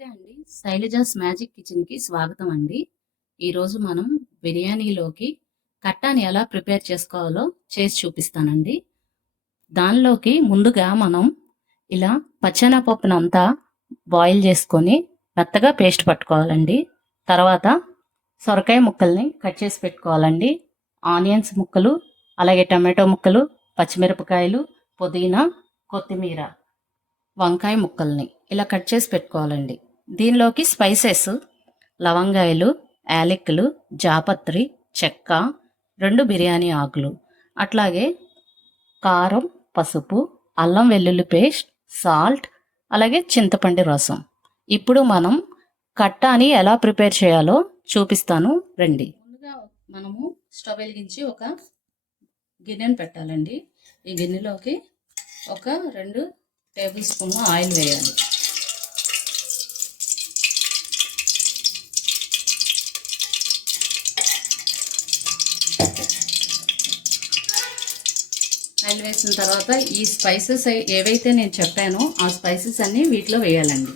నమస్తే అండి. శైలజాస్ మ్యాజిక్ కిచెన్‌కి స్వాగతం అండి. ఈరోజు మనం బిర్యానీలోకి కట్టాని ఎలా ప్రిపేర్ చేసుకోవాలో చేసి చూపిస్తానండి. దానిలోకి ముందుగా మనం ఇలా పచ్చెనపప్పునంతా బాయిల్ చేసుకొని మెత్తగా పేస్ట్ పట్టుకోవాలండి. తర్వాత సొరకాయ ముక్కల్ని కట్ చేసి పెట్టుకోవాలండి. ఆనియన్స్ ముక్కలు, అలాగే టమాటో ముక్కలు, పచ్చిమిరపకాయలు, పుదీనా, కొత్తిమీర, వంకాయ ముక్కల్ని ఇలా కట్ చేసి పెట్టుకోవాలండి. దీనిలోకి స్పైసెస్ లవంగాయలు, యాలకులు, జాపత్రి, చెక్క, 2 బిర్యానీ ఆకులు, అట్లాగే కారం, పసుపు, అల్లం వెల్లుల్లి పేస్ట్, సాల్ట్, అలాగే చింతపండు రసం. ఇప్పుడు మనం కట్టాని ఎలా ప్రిపేర్ చేయాలో చూపిస్తాను రండి. ముందుగా మనము స్టవ్ వెలిగించి ఒక గిన్నెను పెట్టాలండి. ఈ గిన్నెలోకి ఒక 2 టేబుల్ స్పూన్ల ఆయిల్ వేయాలి. ఆయిల్ వేసిన తర్వాత ఈ స్పైసెస్ ఏవైతే నేను చెప్పానో ఆ స్పైసెస్ అన్నీ వీటిలో వేయాలండి.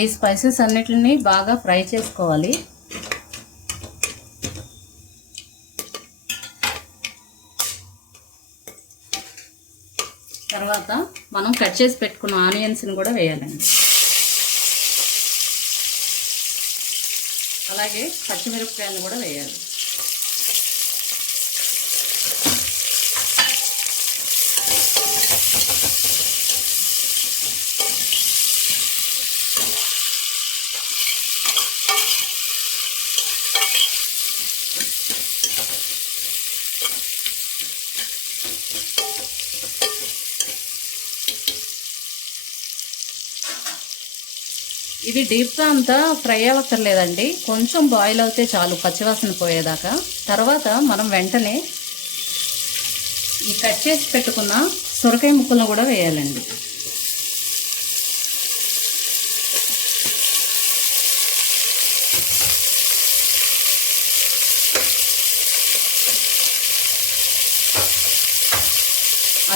ఈ స్పైసెస్ అన్నిటిని బాగా ఫ్రై చేసుకోవాలి. తర్వాత మనం కట్ చేసి పెట్టుకున్న ఆనియన్స్ని కూడా వేయాలండి. అలాగే పచ్చిమిరపకాయలను కూడా వేయాలి. ఇది డీప్గా అంతా ఫ్రై అవ్వక్కర్లేదండి, కొంచెం బాయిల్ అవుతే చాలు పచ్చివాసన పోయేదాకా. తర్వాత మనం వెంటనే ఈ కట్ చేసి పెట్టుకున్న సొరకాయ ముక్కలను కూడా వేయాలండి.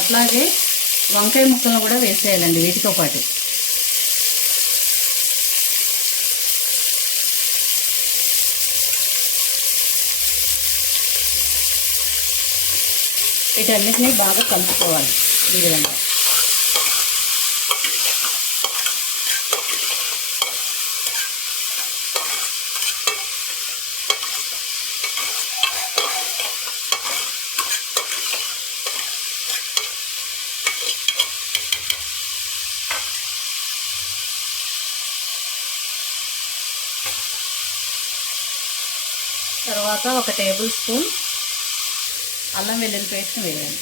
అట్లాగే వంకాయ ముక్కలను కూడా వేసేయాలండి వీటితో పాటు. వీటన్నిటిని బాగా కలుపుకోవాలి ఈ విధంగా. తర్వాత ఒక టేబుల్ స్పూన్ అల్లం వెల్లుల్లి పేస్ట్ వేయాలి.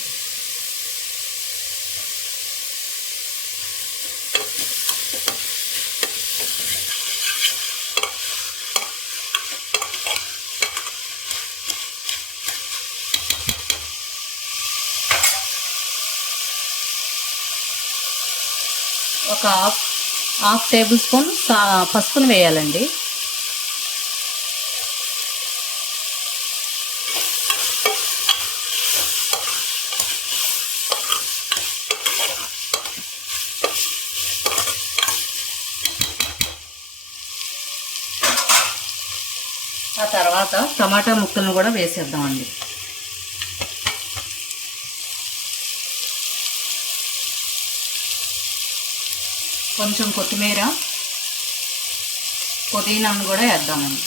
ఒక హాఫ్ టేబుల్ స్పూన్ పసుపును వేయాలండి. ఆ తర్వాత టమాటా ముక్కలను కూడా వేసేద్దామండి. కొంచెం కొత్తిమీర, పుదీనాను కూడా వేద్దామండి.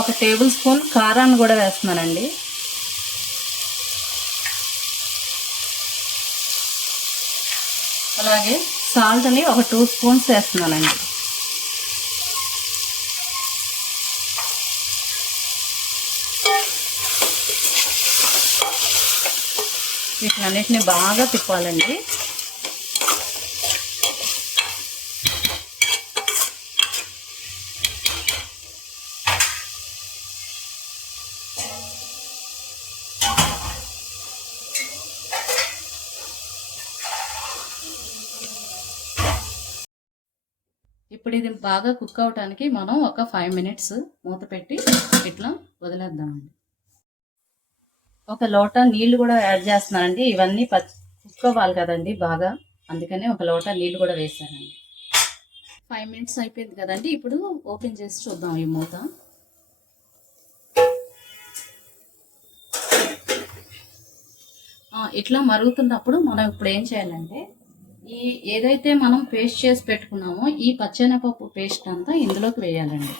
ఒక టేబుల్ స్పూన్ కారాన్ని కూడా వేస్తున్నానండి. అలాగే సాల్ట్ని ఒక 2 స్పూన్స్ వేస్తున్నానండి. వీటినన్నిటిని బాగా తిప్పాలండి. ఇప్పుడు ఇది బాగా కుక్ అవటానికి మనం ఒక 5 మినిట్స్ మూత పెట్టి ఇట్లా వదిలేద్దామండి. ఒక లోట నీళ్లు కూడా యాడ్ చేస్తున్నానండి. ఇవన్నీ కుక్ అవ్వాలి కదండి బాగా, అందుకనే ఒక లోట నీళ్లు కూడా వేసానండి. 5 మినిట్స్ అయిపోయింది కదండి. ఇప్పుడు ఓపెన్ చేసి చూద్దాం ఈ మూత. ఇట్లా మరుగుతున్నప్పుడు మనం ఇప్పుడు ఏం చేయాలంటే, ఈ ఏదైతే మనం పేస్ట్ చేసి పెట్టుకున్నామో ఈ పచ్చెనపప్పు పేస్ట్ అంతా ఇందులోకి వేయాలండి.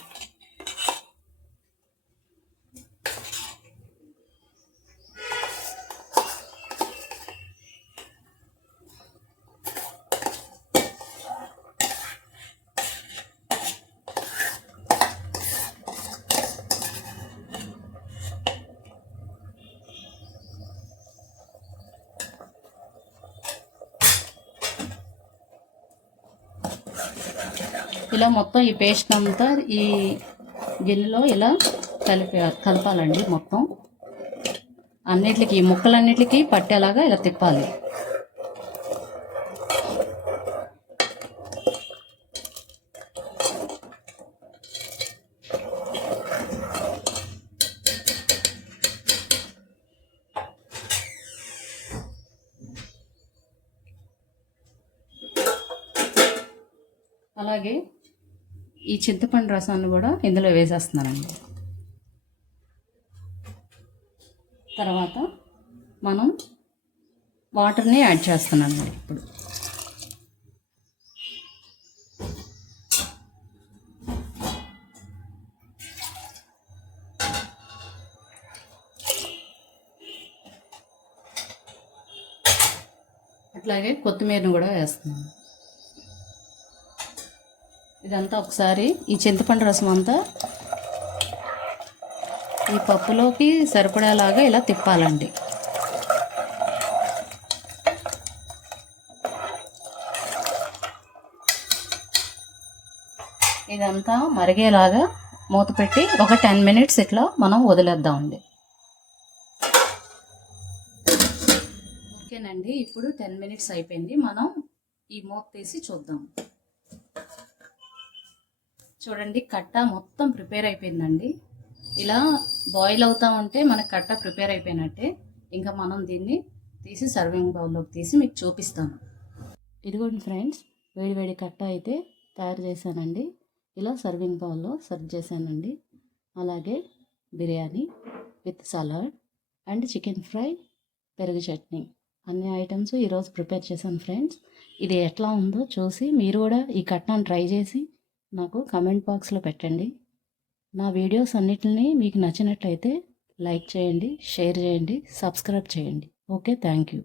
ఇలా మొత్తం ఈ పేస్ట్ అంతా ఈ గిన్నెలో ఇలా కలపాలండి. మొత్తం అన్నిటికి, ఈ ముక్కలన్నిటికీ పట్టేలాగా ఇలా తిప్పాలి. అలాగే ఈ చింతపండు రసాన్ని కూడా ఇందులో వేసేస్తున్నానండి. తర్వాత మనం వాటర్ని యాడ్ చేస్తున్నాను ఇప్పుడు. అట్లాగే కొత్తిమీరను కూడా వేస్తున్నాను. ఇదంతా ఒకసారి ఈ చింతపండు రసం అంతా ఈ పప్పులోకి సరిపడేలాగా ఇలా తిప్పాలండి. ఇదంతా మరిగేలాగా మూత పెట్టి ఒక 10 మినిట్స్ ఇట్లా మనం వదిలేద్దామండి. ఓకేనండి, ఇప్పుడు 10 మినిట్స్ అయిపోయింది. మనం ఈ మూత తీసి చూద్దాం. చూడండి, కట్ట మొత్తం ప్రిపేర్ అయిపోయిందండి. ఇలా బాయిల్ అవుతా ఉంటే మనకు కట్ట ప్రిపేర్ అయిపోయినట్టే. ఇంకా మనం దీన్ని తీసి సర్వింగ్ బౌల్లోకి తీసి మీకు చూపిస్తాను. ఇదిగోండి ఫ్రెండ్స్, వేడి కట్ట అయితే తయారు చేశానండి. ఇలా సర్వింగ్ బౌల్లో సర్వ్ చేశానండి. అలాగే biryani with salad and chicken fry, పెరుగు చట్నీ, అన్ని ఐటమ్స్ ఈరోజు ప్రిపేర్ చేశాను ఫ్రెండ్స్. ఇది ఎట్లా ఉందో చూసి మీరు కూడా ఈ కట్టను ట్రై చేసి నాకు కమెంట్ బాక్స్లో పెట్టండి. నా వీడియోస్ అన్నిటిని మీకు నచ్చినట్లయితే లైక్ చేయండి, షేర్ చేయండి, సబ్స్క్రైబ్ చేయండి. Okay, thank you.